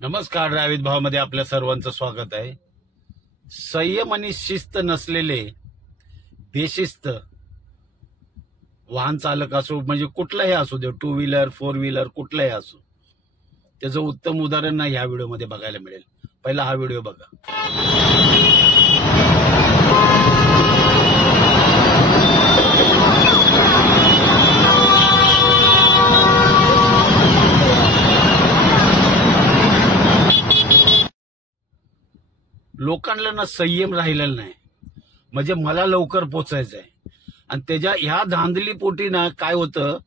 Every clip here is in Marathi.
नमस्कार. ड्रायव्हित भावामध्ये आपल्या सर्वांचं स्वागत आहे. संयम आणि शिस्त नसलेले बेशिस्त वाहन चालक असो, म्हणजे कुठलाही असू दे, 2 व्हीलर 4 व्हीलर कुठलाही असो, त्याचं उत्तम उदाहरण ह्या व्हिडिओमध्ये बघायला मिळेल. पहिला हा व्हिडिओ बघा. लोकांना ना संयम राहिलेला नाही. म्हणजे मला लवकर पोचायचंय आणि त्याच्या ह्या धांदलीपोटी ना काय होतं,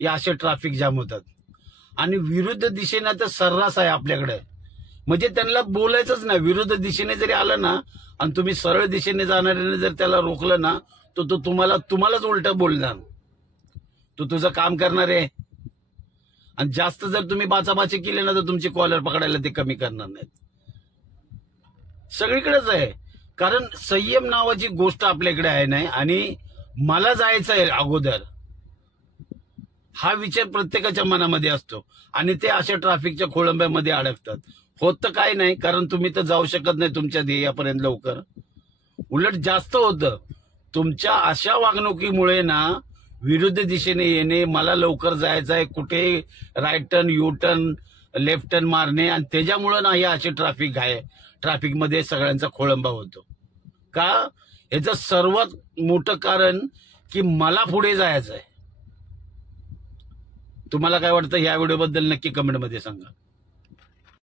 या असे ट्रॅफिक जाम होतात. आणि विरुद्ध दिशेने तर सर्रास आहे आपल्याकडे. म्हणजे त्यांना बोलायचंच नाही. विरुद्ध दिशेने जरी आलं ना आणि तुम्ही सरळ दिशेने जाणाऱ्याने जर त्याला रोखलं ना, तो तुम्हालाच उलट बोलणार. तो तुझं काम करणार आहे. आणि जास्त जर तुम्ही बाचाबाची केली ना तर तुमची कॉलर पकडायला ते कमी करणार नाहीत. सगळीकडेच आहे. कारण संयम नावाची गोष्ट आपल्याकडे आहे नाही. आणि मला जायचं आहे अगोदर, हा विचार प्रत्येकाच्या मनामध्ये असतो आणि ते अशा ट्रॅफिकच्या खोळंब्यामध्ये अडकतात. होत तर काय नाही, कारण तुम्ही तर जाऊ शकत नाही तुमच्या ध्येयापर्यंत लवकर. उलट जास्त होतं. तुमच्या अशा वागणुकीमुळे ना विरुद्ध दिशेने येणे, मला लवकर जायचं आहे, कुठे right turn, U turn, left turn मारणे, आणि त्याच्यामुळे ना हे असे ट्रॅफिक आहे. ट्रॅफिकमध्ये सगळ्यांचा खोळंबा होतो. का? याचं सर्वात मोठं कारण की मला पुढे जायचं आहे. तुम्हाला काय वाटतं या व्हिडिओबद्दल नक्की कमेंटमध्ये सांगा.